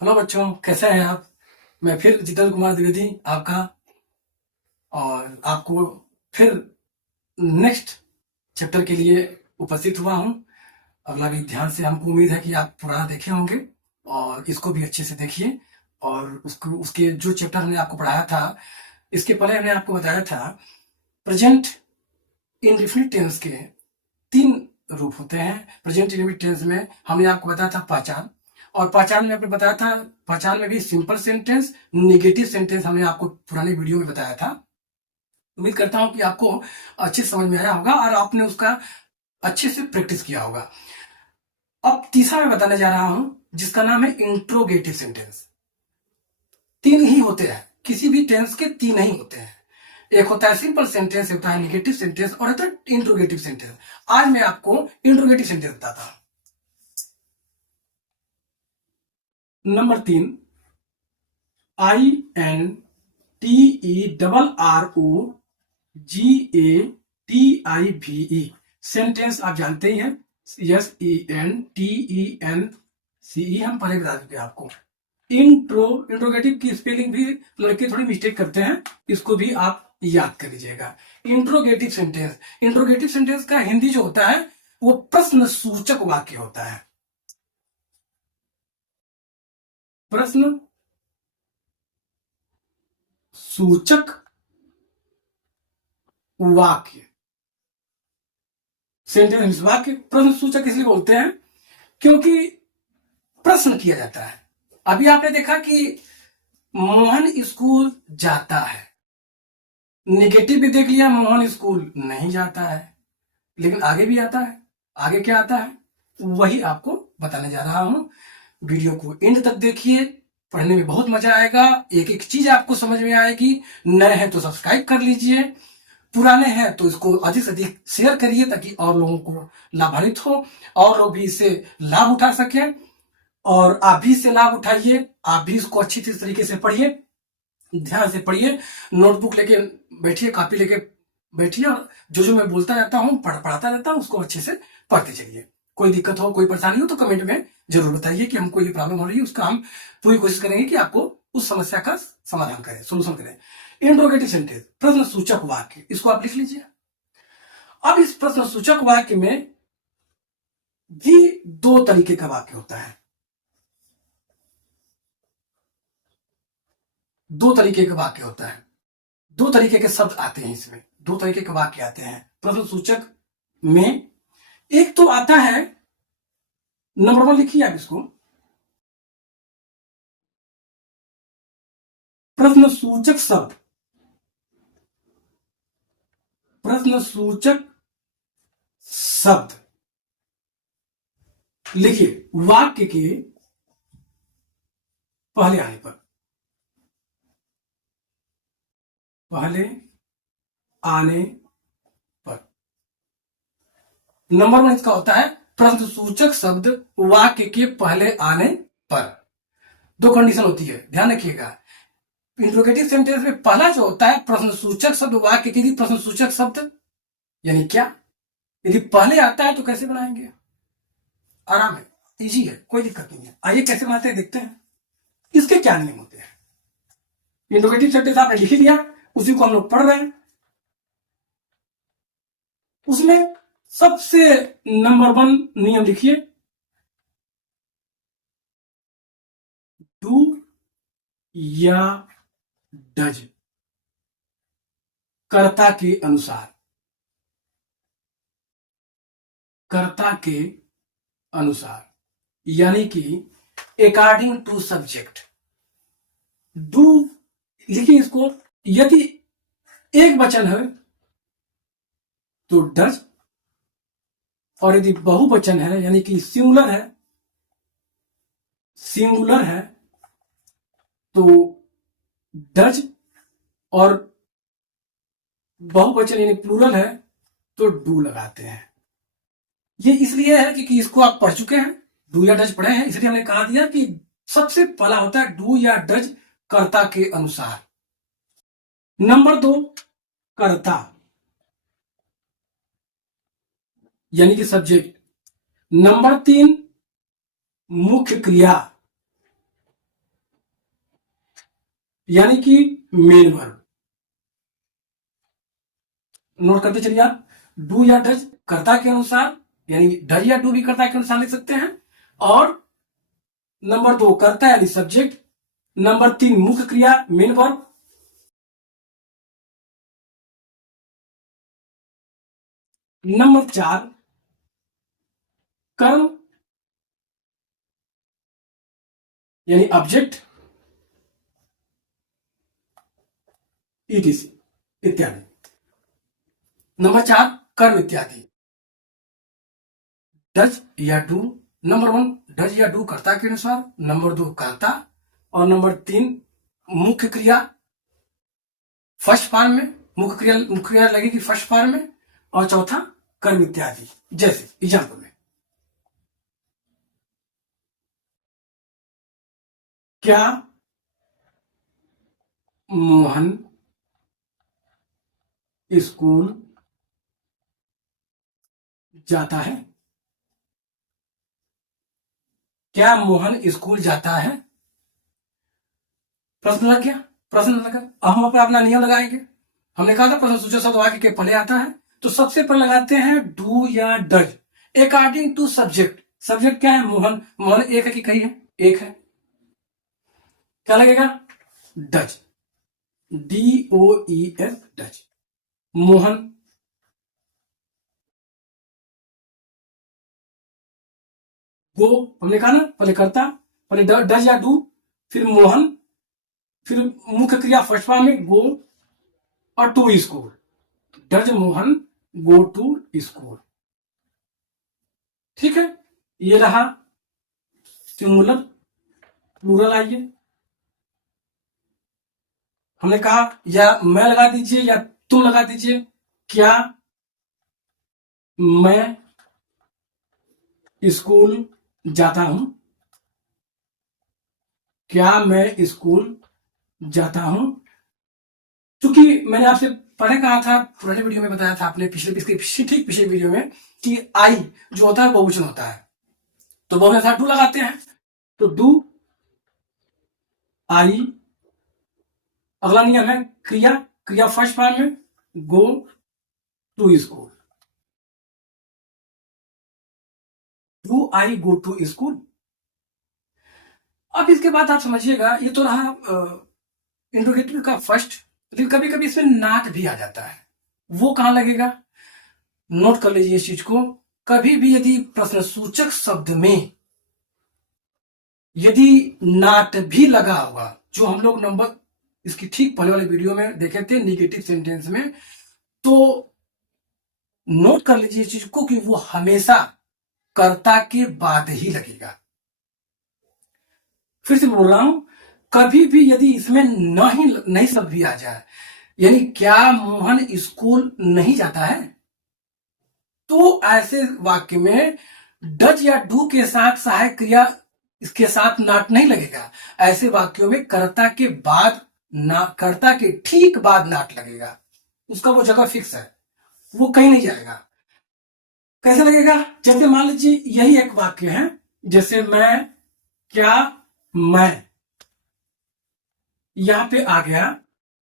Hello बच्चों, कैसे हैं आप। मैं फिर जितेंद्र कुमार द्विवेदी आपका, और आपको फिर नेक्स्ट चैप्टर के लिए उपस्थित हुआ हूं। अगला भी ध्यान से, हमको उम्मीद है कि आप पुराना देखे होंगे और इसको भी अच्छे से देखिए। और उसको उसके जो चैप्टर हमने आपको पढ़ाया था, इसके पहले हमने आपको बताया था प्रेजेंट इंडेफिनिट टेंस के 3 रूप होते हैं। प्रेजेंट इंडेफिनिट टेंस में हमने आपको बताया था पहचान, और पहचान में आपने बताया था, पहचान में भी सिंपल सेंटेंस, नेगेटिव सेंटेंस हमने आपको पुराने वीडियो में बताया था। उम्मीद करता हूं कि आपको अच्छे से समझ में आया होगा और आपने उसका अच्छे से प्रैक्टिस किया होगा। अब तीसरा मैं बताने जा रहा हूं, जिसका नाम है इंट्रोगेटिव सेंटेंस। 3 ही होते हैं, किसी भी टेंस के 3 ही होते हैं। एक होता है सिंपल सेंटेंस, होता है नेगेटिव सेंटेंस, और होता है इंट्रोगेटिव सेंटेंस। आज मैं आपको इंट्रोगेटिव सेंटेंस बताता हूं। नंबर 3, INTERROGATIVE सेंटेंस आप जानते ही हैं। SENTENCE हम पहले बता चुके आपको। इंट्रोगेटिव की स्पेलिंग भी लड़के थोड़ी मिस्टेक करते हैं, इसको भी आप याद कर लीजिएगा। इंट्रोगेटिव सेंटेंस का हिंदी जो होता है वो प्रश्न सूचक वाक्य होता है। प्रश्न सूचक वाक्य, सेंटेंस वाक्य प्रश्न सूचक इसलिए बोलते हैं क्योंकि प्रश्न किया जाता है। अभी आपने देखा कि मोहन स्कूल जाता है, नेगेटिव भी देख लिया, मोहन स्कूल नहीं जाता है, लेकिन आगे भी आता है। आगे क्या आता है वही आपको बताने जा रहा हूं। वीडियो को एंड तक देखिए, पढ़ने में बहुत मजा आएगा, एक एक चीज आपको समझ में आएगी। नए हैं तो सब्सक्राइब कर लीजिए, पुराने हैं तो इसको अधिक से अधिक शेयर करिए ताकि और लोगों को लाभान्वित हो, और लोग भी इससे लाभ उठा सकें। और आप भी इससे लाभ उठाइए, आप भी इसको अच्छी तरीके से पढ़िए, ध्यान से पढ़िए। नोटबुक लेके बैठिए, कॉपी लेके बैठिए, और जो मैं बोलता जाता हूँ, पढ़ाता रहता हूँ, उसको अच्छे से पढ़ते चलिए। कोई दिक्कत हो, कोई परेशानी हो तो कमेंट में जरूर बताइए कि हमको ये प्रॉब्लम हो रही है, उसका हम पूरी कोशिश करेंगे कि आपको उस समस्या का समाधान करें, सोल्यूशन करें। इंट्रोगेटिव सेंटेंस, प्रश्न सूचक वाक्य, इसको आप लिख लीजिए। अब इस प्रश्न सूचक वाक्य में भी 2 तरीके का वाक्य होता है। 2 तरीके का वाक्य होता है, 2 तरीके के शब्द आते हैं इसमें, 2 तरीके के वाक्य आते हैं प्रश्न सूचक में। एक तो आता है, नंबर 1 लिखिए आप इसको, प्रश्न सूचक शब्द। प्रश्न सूचक शब्द लिखिए वाक्य के पहले आने पर, पहले आने पर। नंबर 1 इसका होता है प्रश्न सूचक शब्द वाक्य के पहले आने पर। 2 कंडीशन होती है, ध्यान रखिएगा। इंट्रोगेटिव सेंटेंस में पहला जो होता है प्रश्न सूचक शब्द वाक्य के लिए प्रश्न सूचक शब्द, यानी क्या, यदि पहले आता है तो कैसे बनाएंगे, आराम है, इजी है, कोई दिक्कत नहीं है। आइए कैसे बनाते हैं देखते हैं। इसके क्या नियम होते हैं। इंट्रोगेटिव सेंटेंस आपने लिख लिया, उसी को हम लोग पढ़ रहे हैं। उसमें सबसे नंबर 1 नियम लिखिए, डू या डज, कर्ता के अनुसार, कर्ता के अनुसार, यानी कि अकॉर्डिंग टू सब्जेक्ट। डू लिखिए इसको, यदि एक वचन है तो डज, और यदि बहुवचन है यानी कि सिंगुलर है, सिंगुलर है तो डज, और बहुवचन यानी प्लूरल है तो डू लगाते हैं। ये इसलिए है कि इसको आप पढ़ चुके हैं, डू या डज पढ़े हैं, इसलिए हमने कहा दिया कि सबसे पहला होता है डू या डज, कर्ता के अनुसार। नंबर 2 कर्ता यानी कि सब्जेक्ट। नंबर 3 मुख्य क्रिया, यानी कि मेन वर्ब। नोट करते चलिए आप। डू या डज कर्ता के अनुसार, यानी डज या डू भी कर्ता के अनुसार लिख सकते हैं। और नंबर 2 कर्ता यानी सब्जेक्ट। नंबर 3 मुख्य क्रिया मेन वर्ब। नंबर 4 कर्म यानी ऑब्जेक्ट, ईटीसी इत्यादि। नंबर 4 कर्म इत्यादि। डज या डू, नंबर 1 डज या डू कर्ता के अनुसार, नंबर 2 कर्ता, और नंबर 3 मुख्य क्रिया फर्स्ट फॉर्म में, मुख्य क्रिया लगेगी फर्स्ट फॉर्म में, और चौथा कर्म इत्यादि। जैसे एग्जाम्पल में, क्या मोहन स्कूल जाता है? क्या मोहन स्कूल जाता है? प्रश्न लग गया। प्रश्न लगा, अब हम अपना नियम लगाएंगे। हमने कहा था प्रश्न सूचक शब्द वाक्य के पहले आता है, तो सबसे पहले लगाते हैं डू या does according to subject. Subject क्या है? मोहन। मोहन एक है कि कई है? एक है। क्या लगेगा? Does, DOES does. Mohan. Go हमने कहा ना, पहले करता, पहले डज या डू, फिर मोहन, फिर मुख्य क्रिया फर्स्ट फॉर्म में गो, और to school. Does Mohan go to school. ठीक है, ये रहा सिंगुलर। प्लूरल आइए, हमने कहा या मैं लगा दीजिए या तुम लगा दीजिए। क्या मैं स्कूल जाता हूं? क्या मैं स्कूल जाता हूं? क्योंकि मैंने आपसे पहले कहा था, पुराने वीडियो में बताया था आपने, ठीक पिछले वीडियो में, कि आई जो होता है बहुवचन होता है, तो बहुवचन डू लगाते हैं। तो डू आई, अगला नियम है क्रिया, क्रिया फर्स्ट फॉर्म में go to school. Do I go to school. अब इसके बाद आप समझिएगा, ये तो रहा इंट्रोगेटिव का फर्स्ट, लेकिन कभी कभी इसमें नॉट भी आ जाता है। वो कहां लगेगा? नोट कर लीजिए इस चीज को। कभी भी यदि प्रश्नसूचक शब्द में यदि नॉट भी लगा होगा, जो हम लोग नंबर इसकी ठीक पहले वाले वीडियो में देखे थे निगेटिव सेंटेंस में, तो नोट कर लीजिए इस चीज को कि वो हमेशा कर्ता के बाद ही लगेगा। फिर से बोल रहा हूं, कभी भी यदि इसमें नहीं शब्द भी आ जाए, यानी क्या मोहन स्कूल नहीं जाता है, तो ऐसे वाक्य में डज या डू के साथ सहायक क्रिया इसके साथ नॉट नहीं लगेगा। ऐसे वाक्यों में कर्ता के बाद ना, कर्ता के ठीक बाद नॉट लगेगा। उसका वो जगह फिक्स है, वो कहीं नहीं जाएगा। कैसे लगेगा? जैसे मान लीजिए यही एक वाक्य है, जैसे मैं, क्या मैं, यहां पे आ गया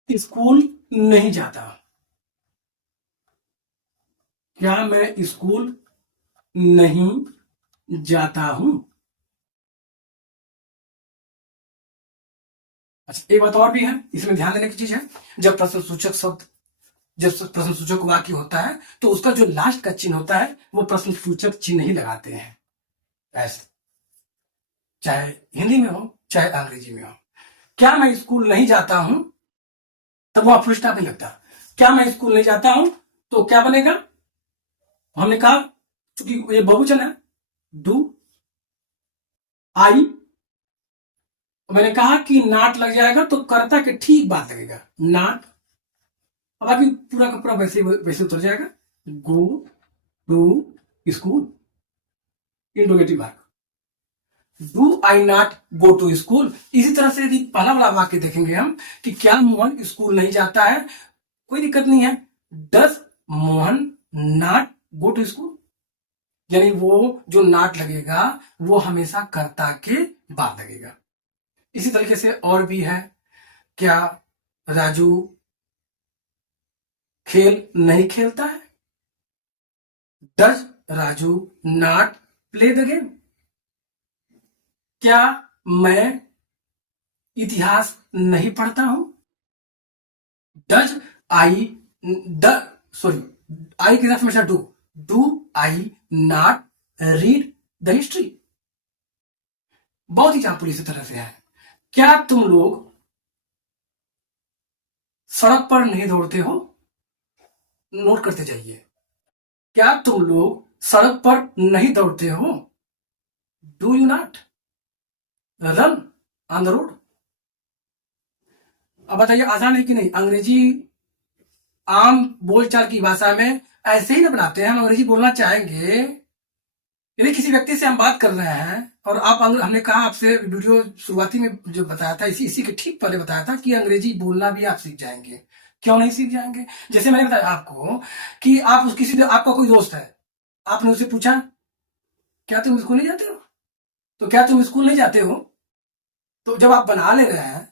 स्कूल नहीं जाता। क्या मैं स्कूल नहीं जाता हूं? अच्छा, एक बात और भी है, इसमें ध्यान देने की चीज है। जब प्रश्न सूचक शब्द, जब प्रश्न सूचक वाक्य होता है, तो उसका जो लास्ट का चिन्ह होता है, वो प्रश्न सूचक चिन्ह ही लगाते हैं। ऐसे चाहे हिंदी में हो चाहे अंग्रेजी में हो। क्या मैं स्कूल नहीं जाता हूं, तब वहां फुल स्टॉप नहीं लगता। क्या मैं स्कूल नहीं जाता हूं, तो क्या बनेगा? हमने कहा चूंकि ये बहुवचन है, डू आई, मैंने कहा कि नाट लग जाएगा तो कर्ता के ठीक बाद लगेगा नाट। अब बाकी पूरा का पूरा वैसे वैसे उतर जाएगा। Go to school, interrogative mark. Do I not go to school. इसी तरह से यदि पहला वाला वाक्य देखेंगे हम कि क्या मोहन स्कूल नहीं जाता है, कोई दिक्कत नहीं है। Does Mohan not go to school, यानी वो जो नॉट लगेगा वो हमेशा कर्ता के बाद लगेगा। इसी तरीके से और भी है क्या राजू खेल नहीं खेलता है? Does Raju not play the game? क्या मैं इतिहास नहीं पढ़ता हूं? Does I the sorry I के साथ हमेशा do I not read the history? बहुत एग्जाम्पल इसी तरह से है। क्या तुम लोग सड़क पर नहीं दौड़ते हो? नोट करते जाइए। क्या तुम लोग सड़क पर नहीं दौड़ते हो? Do you not run on the road? अब बताइए, आसान है कि नहीं? अंग्रेजी आम बोलचाल की भाषा में ऐसे ही ना बनाते हैं। हम अंग्रेजी बोलना चाहेंगे, यदि किसी व्यक्ति से हम बात कर रहे हैं और आप हमने कहा आपसे वीडियो शुरुआती में जो बताया था, इसी के ठीक पहले बताया था कि अंग्रेजी बोलना भी आप सीख जाएंगे। क्यों नहीं सीख जाएंगे? जैसे मैंने बताया आपको कि आप किसी आपका कोई दोस्त है, आपने उससे पूछा क्या तुम स्कूल नहीं जाते हो? तो क्या तुम स्कूल नहीं जाते हो? तो जब आप बना ले रहे हैं,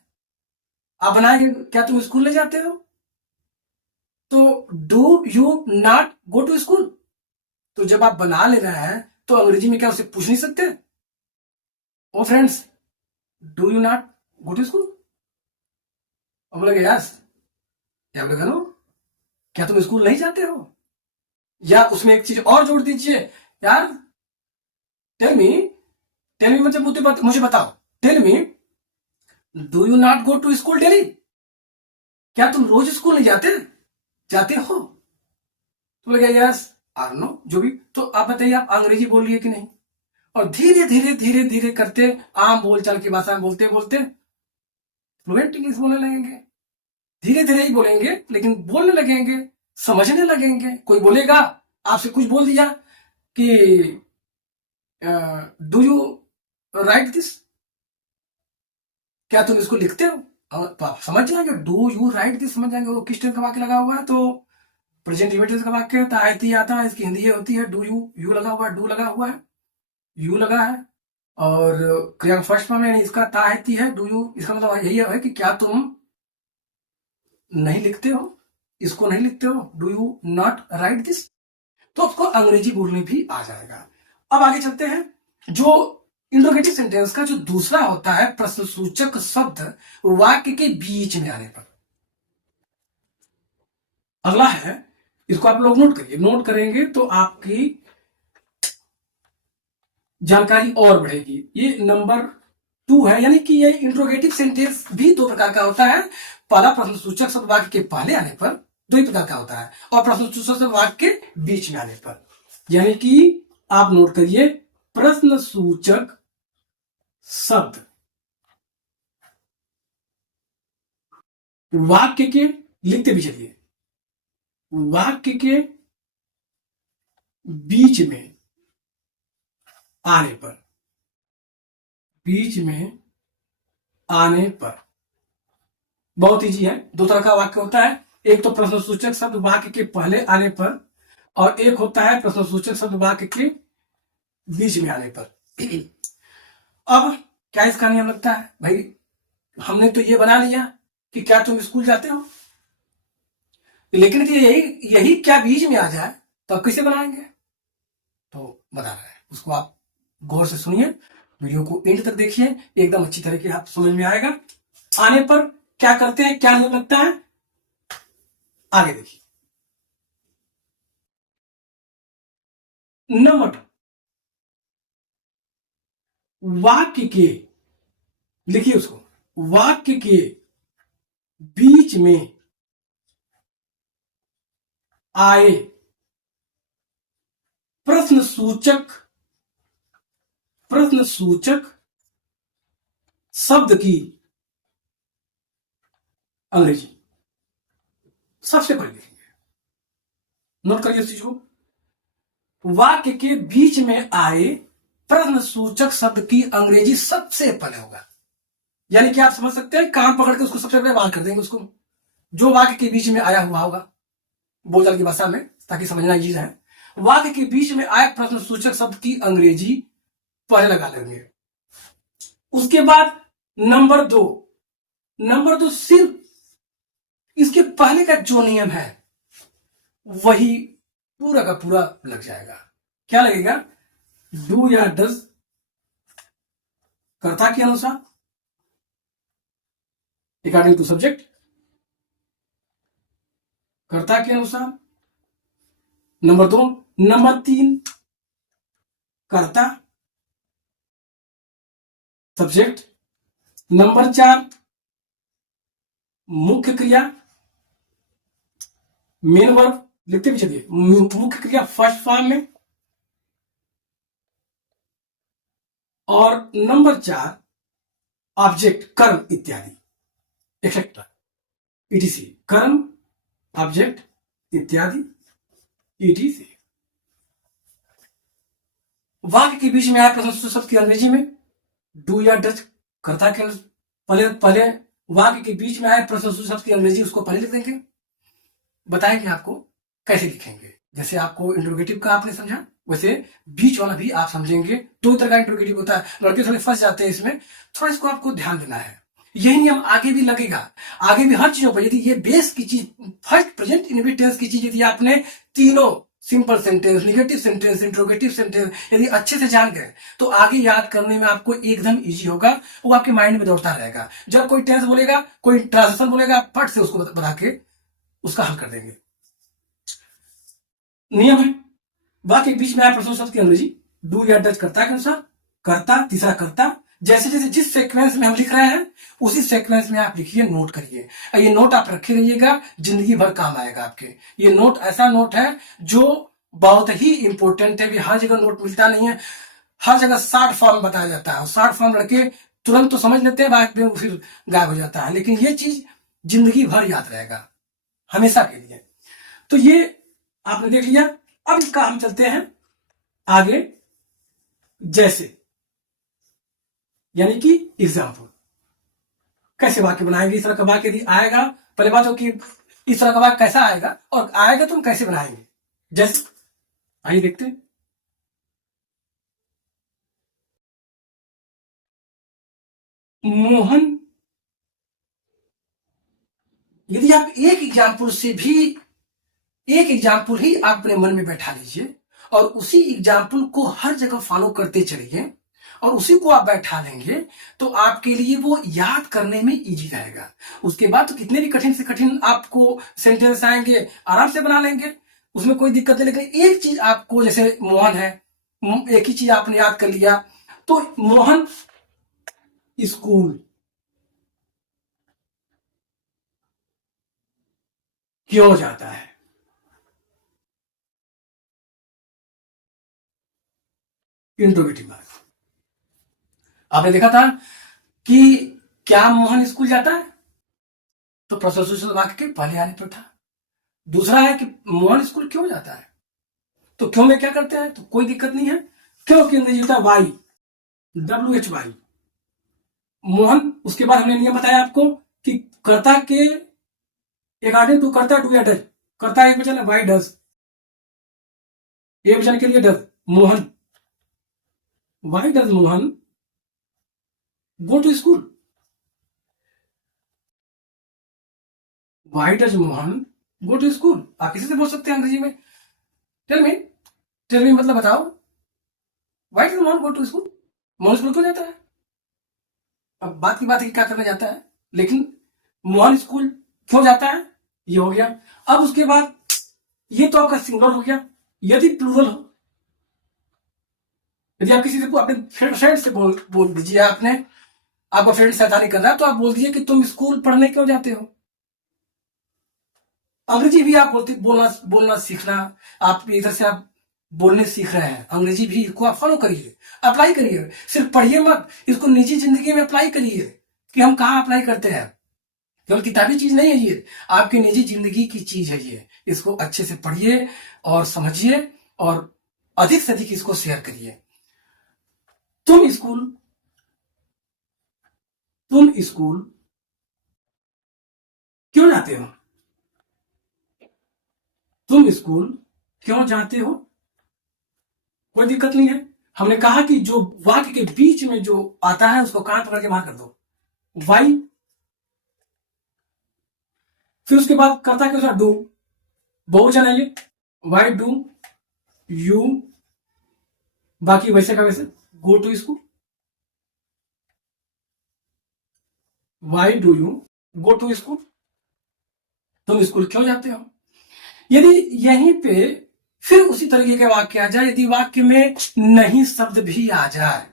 आप बनाएंगे क्या तुम स्कूल नहीं जाते हो? तो do you not go to school? तो जब आप बना ले रहे हैं तो अंग्रेजी में क्या उसे पूछ नहीं सकते? Oh friends, do you not go to school? और बोलेगा यस, क्या बोलेगा नो, क्या तुम स्कूल नहीं जाते हो? या उसमें एक चीज और जोड़ दीजिए, यार टेल मी मतलब मुझे बताओ, tell me do you not go to school daily? क्या तुम रोज स्कूल नहीं जाते हो? तो बोलेगा यस और नो, जो भी। तो आप बताइए, आप अंग्रेजी बोल लिए कि नहीं? और धीरे धीरे धीरे धीरे करते आम बोलचाल की भाषा में बोलते बोलते फ्लुएंट इंग्लिश बोलने लगेंगे। धीरे धीरे ही बोलेंगे, लेकिन बोलने लगेंगे, समझने लगेंगे। कोई बोलेगा, आपसे कुछ बोल दिया कि डू यू राइट दिस? क्या तुम इसको लिखते हो? तो आप समझ जाएंगे, डू यू राइट दिस समझ जाएंगे वो किस टाइप का वाक्य लगा हुआ है। तो प्रेजेंट इंडिफिनिट का वाक्य होता है, आयती आता है, इसकी हिंदी ये होती है डू यू लगा हुआ है, डू लगा हुआ है, यू लगा है। और क्रिया फर्स्ट फॉर्म में इसका ताहती है डू यू, इसका मतलब यही है कि क्या तुम नहीं लिखते हो, इसको नहीं लिखते हो, do you not right this? तो आपको अंग्रेजी बोलने भी आ जाएगा। अब आगे चलते हैं। जो इंट्रोगेटिव सेंटेंस का जो दूसरा होता है प्रश्नसूचक शब्द वाक्य के बीच में आने पर, अगला है, इसको आप लोग नोट करिए। नोट करेंगे तो आपकी जानकारी और बढ़ेगी। ये नंबर 2 है, यानी कि ये इंट्रोगेटिव सेंटेंस भी दो प्रकार का होता है। पहला प्रश्नसूचक शब्द वाक्य के पहले आने पर दो ही प्रकार का होता है, और प्रश्नसूचक शब्द वाक्य के बीच में आने पर, यानी कि आप नोट करिए, प्रश्नसूचक शब्द वाक्य के, लिखते भी चलिए, वाक्य के बीच में आने पर, बीच में आने पर बहुत ईजी है। दो तरह का वाक्य होता है, एक तो प्रश्नसूचक शब्द वाक्य के पहले आने पर, और एक होता है प्रश्नसूचक शब्द वाक्य के बीच में आने पर। अब क्या इसका नियम लगता है? भाई हमने तो ये बना लिया कि क्या तुम स्कूल जाते हो, लेकिन यही क्या बीच में आ जाए तो आप कैसे बनाएंगे? तो बता रहे हैं, उसको आप गौर से सुनिए, वीडियो को एंड तक देखिए, एकदम अच्छी तरह से आप समझ में आएगा। आने पर क्या करते हैं, क्या नियम लगता है, आगे देखिए। नंबर 2, वाक्य के, लिखिए उसको, वाक्य के बीच में आए प्रश्नसूचक शब्द की अंग्रेजी सबसे पहले लिखेंगे। नोट करिए इस चीज को, वाक्य के बीच में आए प्रश्नसूचक शब्द की अंग्रेजी सबसे पहले होगा। यानी कि आप समझ सकते हैं, कान पकड़ के उसको सबसे पहले बात कर देंगे, उसको जो वाक्य के बीच में आया हुआ होगा बोलचाल की भाषा में, ताकि समझना इजी है। वाक्य के बीच में आए प्रश्नसूचक शब्द की अंग्रेजी पहले लगा लेंगे। उसके बाद नंबर 2, नंबर 2, सिर्फ इसके पहले का जो नियम है वही पूरा का पूरा लग जाएगा। क्या लगेगा? डू या डज, कर्ता के अनुसार, अकॉर्डिंग टू सब्जेक्ट, कर्ता के अनुसार, नंबर 2। नंबर 3, कर्ता, सब्जेक्ट। नंबर 4, मुख्य क्रिया, मेन वर्ब, लिखते भी चलिए, मुख्य क्रिया फर्स्ट फॉर्म में। और नंबर 4, ऑब्जेक्ट, कर्म इत्यादि, एक्सेट्रा, ईटीसी, कर्म, ऑब्जेक्ट इत्यादि, ईटीसी। वाक्य के बीच में आए प्रश्न शब्द की अंग्रेजी में डू या डज, कर्ता के पहले वाक्य के बीच में आए प्रश्न शब्द की अंग्रेजी उसको पहले लिख देंगे, बताएंगे आपको कैसे लिखेंगे। जैसे आपको इंट्रोगेटिव का आपने समझा, वैसे बीच वाला भी आप समझेंगे। दो तरह का इंट्रोगेटिव होता है, लड़के थोड़े फंस जाते हैं इसमें, थोड़ा इसको आपको ध्यान देना है। यही नियम आगे भी लगेगा, आगे भी हर चीजों पर। यदि ये बेस की चीज, फर्स्ट प्रेजेंट इंडेफिनिट टेंस की चीज यदि आपने तीनों simple sentence, negative sentence, interrogative sentence यदि अच्छे से जान गए तो आगे याद करने में आपको एकदम इजी होगा, वो आपके माइंड में दौड़ता रहेगा। जब कोई टेंस बोलेगा, कोई ट्रांसलेशन बोलेगा, फट से उसको बता के उसका हल कर देंगे। नियम है, वाक्य के बीच में आया प्रश्न शब्द की अंग्रेजी डू या डज, कर्ता के अनुसार, कर्ता, तीसरा कर्ता। जैसे जैसे जिस सीक्वेंस में हम लिख रहे हैं उसी सीक्वेंस में आप लिखिए, नोट करिए। ये नोट आप रखे रहिएगा, जिंदगी भर काम आएगा आपके। ये नोट ऐसा नोट है जो बहुत ही इंपॉर्टेंट है, हर जगह नोट मिलता नहीं है। हर जगह शॉर्ट फॉर्म बताया जाता है, शॉर्ट फॉर्म लड़के तुरंत तो समझ लेते हैं, बाद में फिर गायब हो जाता है, लेकिन ये चीज जिंदगी भर याद रहेगा, हमेशा के लिए। तो ये आपने देख लिया। अब इसका हम चलते हैं आगे, जैसे यानी कि एग्जाम्पल, कैसे वाक्य बनाएंगे। इस तरह का वाक्य यदि आएगा, पहले बात हो कि इस तरह का वाक्य कैसा आएगा, और आएगा तो हम कैसे बनाएंगे। जैसे आइए देखते हैं। मोहन, यदि आप एक एग्जाम्पल से भी, एक एग्जाम्पल ही आप अपने मन में बैठा लीजिए और उसी एग्जाम्पल को हर जगह फॉलो करते चलिए और उसी को आप बैठा लेंगे तो आपके लिए वो याद करने में इजी रहेगा। उसके बाद तो कितने भी कठिन से कठिन आपको सेंटेंस आएंगे, आराम से बना लेंगे, उसमें कोई दिक्कत नहीं। लेकिन एक चीज आपको, जैसे मोहन है, एक ही चीज आपने याद कर लिया, तो मोहन स्कूल क्यों जाता है, इंट्रोगेटिव मार्क। आपने देखा था कि क्या मोहन स्कूल जाता है, तो प्रश्नसूचक वाक्य के पहले आने पर था। दूसरा है कि मोहन स्कूल क्यों जाता है, तो क्यों में क्या करते हैं, तो कोई दिक्कत नहीं है, क्यों की अंग्रेजी होता है वाई, WHY, मोहन। उसके बाद हमने नियम बताया आपको कि कर्ता के अकॉर्डिंग टू कर्ता डू या डज, कर्ता एक वचन है वाई डज, एक वचन के लिए does, Mohan, why does Mohan go to school, why does Mohan go to school. आप किसी से बोल सकते हैं अंग्रेजी में, टेल मी मतलब बताओ, why does Mohan go to school, Mohan school क्यों जाता है। अब बात की बात है कि क्या करने जाता है, लेकिन मोहन स्कूल क्यों जाता है, ये हो गया। अब उसके बाद ये तो आपका सिंगुलर हो गया। यदि प्लूरल हो, यदि आप किसी से अपने फ्रेंड से बोल दीजिए, आपने, आपका फ्रेंड शैतानी कर रहा है तो आप बोल दीजिए कि तुम स्कूल पढ़ने क्यों जाते हो। अंग्रेजी भी आप बोलना सीखना, आप इधर से आप बोलने सीख रहे हैं, अंग्रेजी भी इसको आप फॉलो करिए, अप्लाई करिए, सिर्फ पढ़िए मत, इसको निजी जिंदगी में अप्लाई करिए। कि हम कहाँ अप्लाई करते हैं, केवल किताबी चीज नहीं है ये, आपकी निजी जिंदगी की चीज है ये। इसको अच्छे से पढ़िए और समझिए और अधिक से अधिक इसको शेयर करिए। तुम स्कूल क्यों जाते हो, तुम स्कूल क्यों जाते हो, कोई दिक्कत नहीं है। हमने कहा कि जो वाक्य के बीच में जो आता है उसको कान पकड़ के बाहर कर दो, वाई फिर उसके बाद करता क्या डू, बहुवचन है ये, वाई डू यू, बाकी वैसे का वैसे, go to school, why do you go to school, तुम स्कूल क्यों जाते हो। यदि यहीं पे फिर उसी तरीके के वाक्य आ जाए, यदि वाक्य में नहीं शब्द भी आ जाए,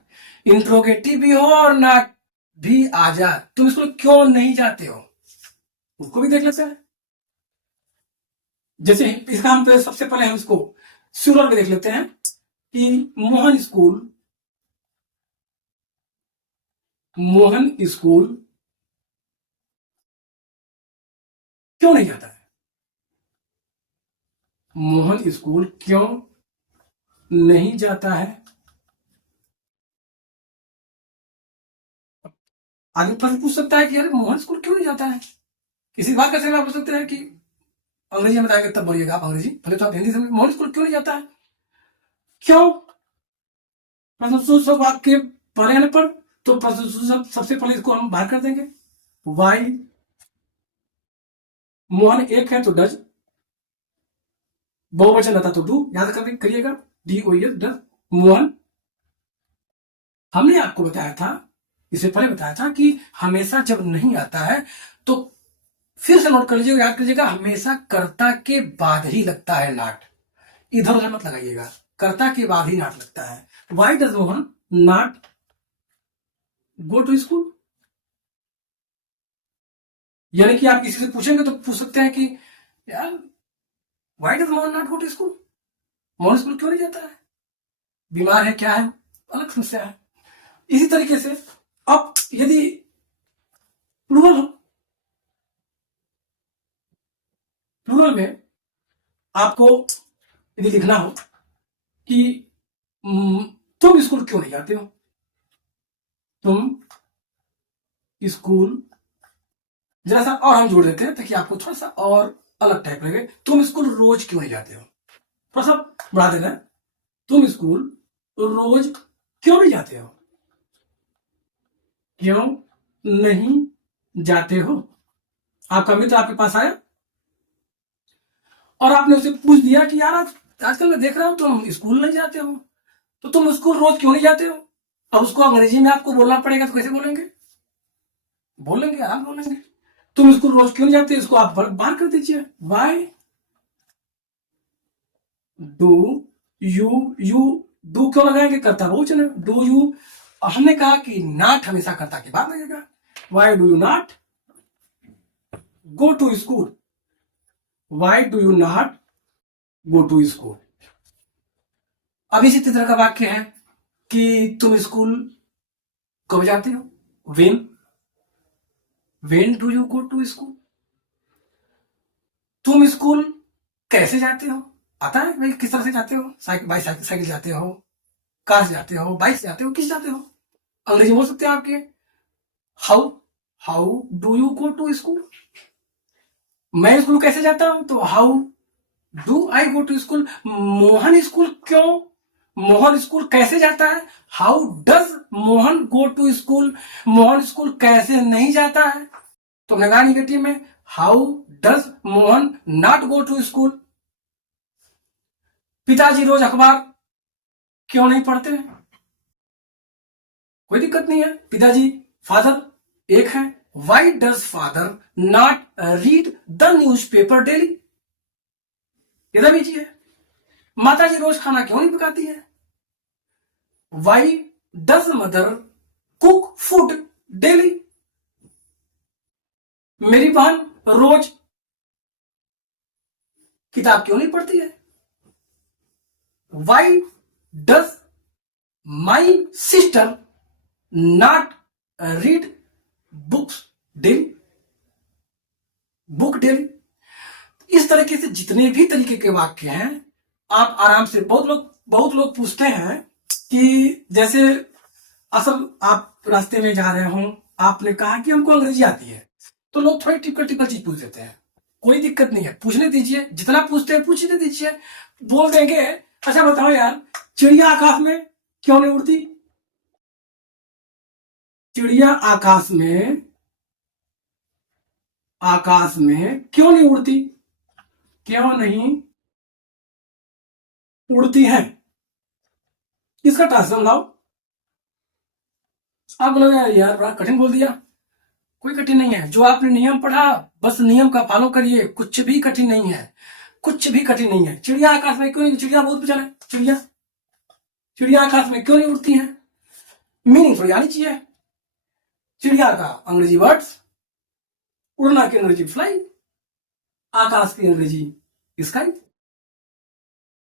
इंट्रोगेटिव भी हो और नॉट भी आ जाए, तुम स्कूल क्यों नहीं जाते हो, उसको भी देख लेते हैं। जैसे इसका हम तो सबसे पहले हम इसको सिंगुलर में देख लेते हैं कि मोहन स्कूल क्यों नहीं जाता है, मोहन स्कूल क्यों नहीं जाता है। आगे प्रश्न पूछ सकता है कि यार मोहन स्कूल क्यों नहीं जाता है, किसी बात का सवाल पूछ सकते हैं कि अंग्रेजी में बताएंगे तब बोलिएगा आप अंग्रेजी, पहले तो आप हिंदी समझ, मोहन स्कूल क्यों नहीं जाता है, क्यों। प्रश्न सूचक वाक्य पढ़े आने पर तो प्रश्न सूचक सबसे पहले इसको हम बाहर कर देंगे, वाई, मोहन एक है तो डज, बहुवचन रहता तो डू, याद करके करिएगा, D O S does, Mohan. हमने आपको बताया था, इससे पहले बताया था कि हमेशा जब नहीं आता है तो फिर से नोट कर लीजिएगा, याद कीजिएगा, हमेशा कर्ता के बाद ही लगता है नाट, इधर उधर मत लगाइएगा, कर्ता के बाद ही नाट लगता है। Why does Mohan not go to school, यानी कि आप किसी से पूछेंगे तो पूछ सकते हैं कि यार why does Mohan not go to school, Mohan school क्यों नहीं जाता है, बीमार है, क्या है, अलग समस्या है। इसी तरीके से अब यदि प्लूरल में आपको यदि लिखना हो कि तुम स्कूल क्यों नहीं जाते हो, तुम स्कूल, जरा सा और हम जोड़ देते हैं ताकि आपको थोड़ा सा और अलग टाइप लगे, तुम स्कूल रोज क्यों नहीं जाते हो, थोड़ा सा बढ़ा देना है, तुम स्कूल रोज क्यों नहीं जाते हो, क्यों नहीं जाते हो। आपका मित्र आपके पास आया और आपने उसे पूछ दिया कि यार आजकल मैं देख रहा हूं तुम स्कूल नहीं जाते हो, तो तुम स्कूल रोज क्यों नहीं जाते हो। अब उसको अंग्रेजी में आपको बोलना पड़ेगा तो कैसे बोलेंगे, बोलेंगे आप बोलेंगे तुम स्कूल रोज क्यों नहीं जाते, इसको आप बाहर कर दीजिए, वाई डू यू डू क्यों लगाएंगे, करता बहुवचन है, डू यू, हमने कहा कि नॉट हमेशा करता के बाद लगेगा, why do you not go to school, why do you not go to school. अब इसी तरह का वाक्य है कि तुम स्कूल कब जाते हो, when do you go to school, तुम स्कूल कैसे जाते हो, आता है भाई किस तरह से जाते हो, साइकिल जाते हो, कार से जाते हो, बाइक से जाते हो, किस जाते हो, अंग्रेजी बोल सकते हैं आपके, how do you go to school, मैं स्कूल कैसे जाता हूं तो how do I go to school, Mohan school कैसे जाता है, how does Mohan go to school, Mohan school कैसे नहीं जाता है, तो हमने कहा निगेटिव में how does Mohan not go to school. पिताजी रोज अखबार क्यों नहीं पढ़ते हैं, कोई दिक्कत नहीं है, पिताजी फादर एक है, why does father not read the newspaper daily, इधर लीजिए, माताजी रोज खाना क्यों नहीं पकाती है, why does mother cook food daily, मेरी बहन रोज किताब क्यों नहीं पढ़ती है, why does my sister not read books daily, book daily. इस तरीके से जितने भी तरीके के वाक्य हैं आप आराम से, बहुत लोग पूछते हैं कि जैसे असल आप रास्ते में जा रहे हो, आपने कहा कि हमको अंग्रेजी आती है, तो लोग थोड़ी टिपिकल चीज पूछ देते हैं, कोई दिक्कत नहीं है, पूछने दीजिए, जितना पूछते हैं पूछने दीजिए, बोल देंगे अच्छा बताओ यार चिड़िया आकाश में क्यों नहीं उड़ती, चिड़िया आकाश में आकाश में क्यों नहीं उड़ती, क्यों नहीं उड़ती हैं? इसका ट्रांसलेशन लाओ। आप बोलोगे यार बड़ा कठिन बोल दिया। कोई कठिन नहीं है, जो आपने नियम पढ़ा बस नियम का फॉलो करिए, कुछ भी कठिन नहीं है, कुछ भी कठिन नहीं है। चिड़िया आकाश में क्यों नहीं, चिड़िया बहुत पूछा है, चिड़िया चिड़िया आकाश में क्यों नहीं उड़ती है? मीनिंग थोड़ी आनी चाहिए। चिड़िया का अंग्रेजी वर्ड्स, उड़ना की अंग्रेजी फ्लाई, आकाश की अंग्रेजी स्काई,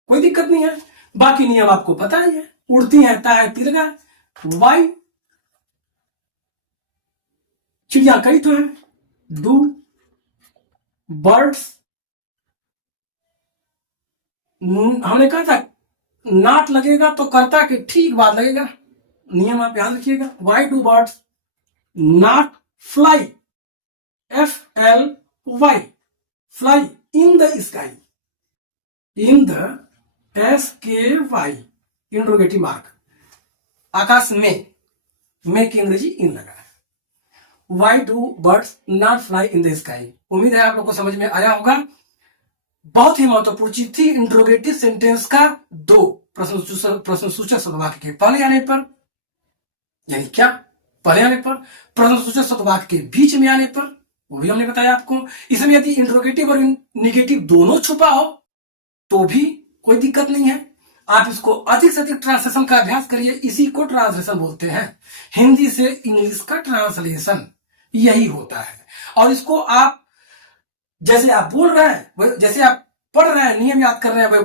कोई दिक्कत नहीं है। बाकी नियम आपको पता ही है, उड़ती है ता है तिरगा, वाई, चिड़िया कई तो है, डू, बर्ड्स, हमने कहा था नॉट लगेगा तो करता के ठीक बात लगेगा, नियम आप याद रखिएगा। Why do birds not fly, FLY, fly in the sky, in the SKY, interrogative mark, आकाश में की अंग्रेजी इन लगा है। Why do birds not fly in the sky. उम्मीद है आप लोग को समझ में आया होगा। बहुत ही महत्वपूर्ण चीज थी इंट्रोगेटिव सेंटेंस का दो प्रश्नसूचक शब्दवाक्य के पहले आने पर, यानी क्या पहले आने पर, प्रश्नसूचक शब्दवाक्य के बीच में आने पर, वो भी हमने बताया आपको। इसमें यदि इंट्रोगेटिव और निगेटिव दोनों छुपा हो तो भी कोई दिक्कत नहीं है। आप इसको अधिक से अधिक ट्रांसलेशन का अभ्यास करिए, इसी को ट्रांसलेशन बोलते हैं। हिंदी से इंग्लिश का ट्रांसलेशन यही होता है। और इसको आप जैसे आप बोल रहे हैं, जैसे आप पढ़ रहे हैं, नियम याद कर रहे हैं,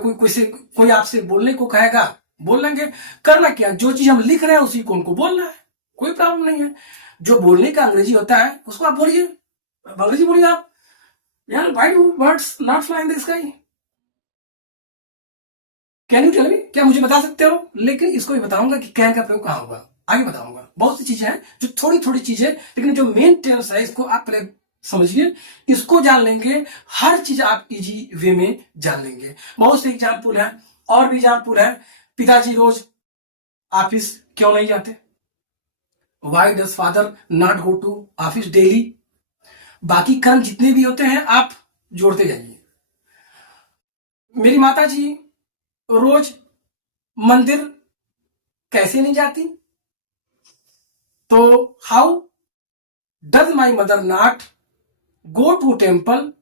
कोई आपसे बोलने को कहेगा बोल लेंगे। करना क्या, जो चीज हम लिख रहे हैं उसी को उनको बोलना है, कोई प्रॉब्लम नहीं है। जो बोलने का अंग्रेजी होता है उसको आप बोलिए, अंग्रेजी बोलिए आप। यार why do birds not fly in the sky, can you tell me, क्या मुझे बता सकते हो? लेकिन इसको भी बताऊंगा कि कैन का प्रयोग कहां होगा, आगे बताऊंगा। बहुत सी चीजें हैं जो थोड़ी थोड़ी चीजें, लेकिन जो मेन टेंस है इसको आप पहले समझिए, इसको जान लेंगे, हर चीज आप इजी वे में जान लेंगे। बहुत से एग्जाम्पल है, और भी एग्जाम्पल है। पिताजी रोज ऑफिस क्यों नहीं जाते? Why does father not go to office daily? बाकी कर्म जितने भी होते हैं आप जोड़ते जाइए। मेरी माता जी रोज मंदिर कैसे नहीं जाती? तो how does my mother not go to temple?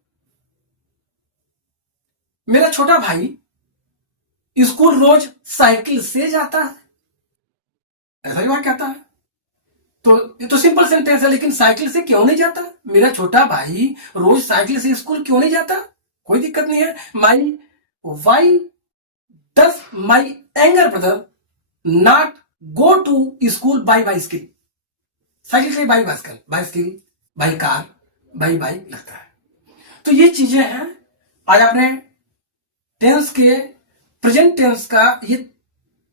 मेरा छोटा भाई स्कूल रोज साइकिल से जाता है, ऐसा ही वाक्य आता है। तो ये तो सिंपल सेंटेंस है, लेकिन साइकिल से क्यों नहीं जाता? मेरा छोटा भाई रोज साइकिल से स्कूल क्यों नहीं जाता? कोई दिक्कत नहीं है। My why does my anger brother not go to school by bicycle? Cycle से by bicycle, bicycle by car, by bike लगता है। तो ये चीजें हैं। आज आपने टेंस के प्रेजेंट टेंस का ये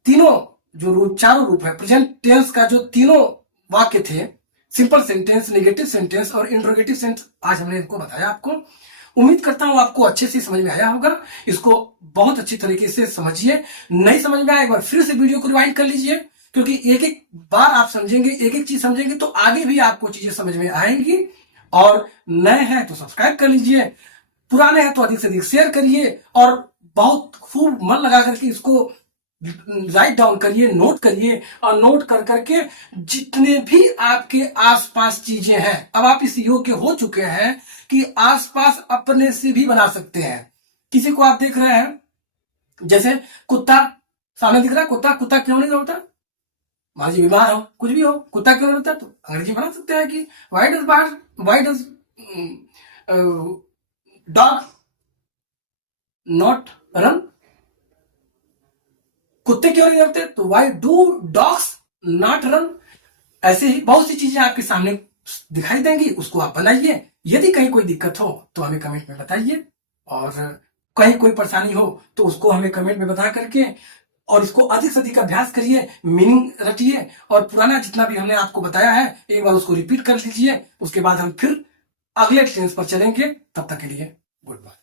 तीनों जो रूप, चारों रूप है प्रेजेंट टेंस का, जो तीनों वाक्य थे, सिंपल सेंटेंस, नेगेटिव सेंटेंस और इंट्रोगेटिव सेंटेंस, आज हमने इनको बताया आपको। उम्मीद करता हूं आपको अच्छे से समझ में आया होगा। इसको बहुत अच्छी तरीके से समझिए। नहीं समझ में आया एक बार फिर से वीडियो को रिवाइंड कर लीजिए, क्योंकि एक एक बार आप समझेंगे, एक एक चीज समझेंगे तो आगे भी आपको चीजें समझ में आएंगी। और नए हैं तो सब्सक्राइब कर लीजिए, पुराने हैं तो अधिक से अधिक शेयर करिए, और बहुत खूब मन लगा करके इसको राइट डाउन करिए, नोट करिए, और नोट कर करके जितने भी आपके आसपास चीजें हैं, अब आप इस योग्य हो चुके हैं कि आसपास अपने से भी बना सकते हैं। किसी को आप देख रहे हैं, जैसे कुत्ता सामने दिख रहा है, कुत्ता क्यों नहीं दौड़ता? मान लीजिए बीमार हो, कुछ भी हो, कुत्ता क्यों नहीं दौड़ता? तो अंग्रेजी बना सकते हैं कि why does dog not run? कुत्ते क्यों नहीं दौड़ते? तो why do dogs not run? ऐसे ही बहुत सी चीजें आपके सामने दिखाई देंगी, उसको आप बनाइए। यदि कहीं कोई दिक्कत हो तो हमें कमेंट में बताइए, और कहीं कोई परेशानी हो तो उसको हमें कमेंट में बता करके, और इसको अधिक से अधिक अभ्यास करिए, मीनिंग रटिए, और पुराना जितना भी हमने आपको बताया है एक बार उसको रिपीट कर लीजिए। उसके बाद हम फिर अगले टेंस पर चलेंगे। तब तक के लिए गुड बाय।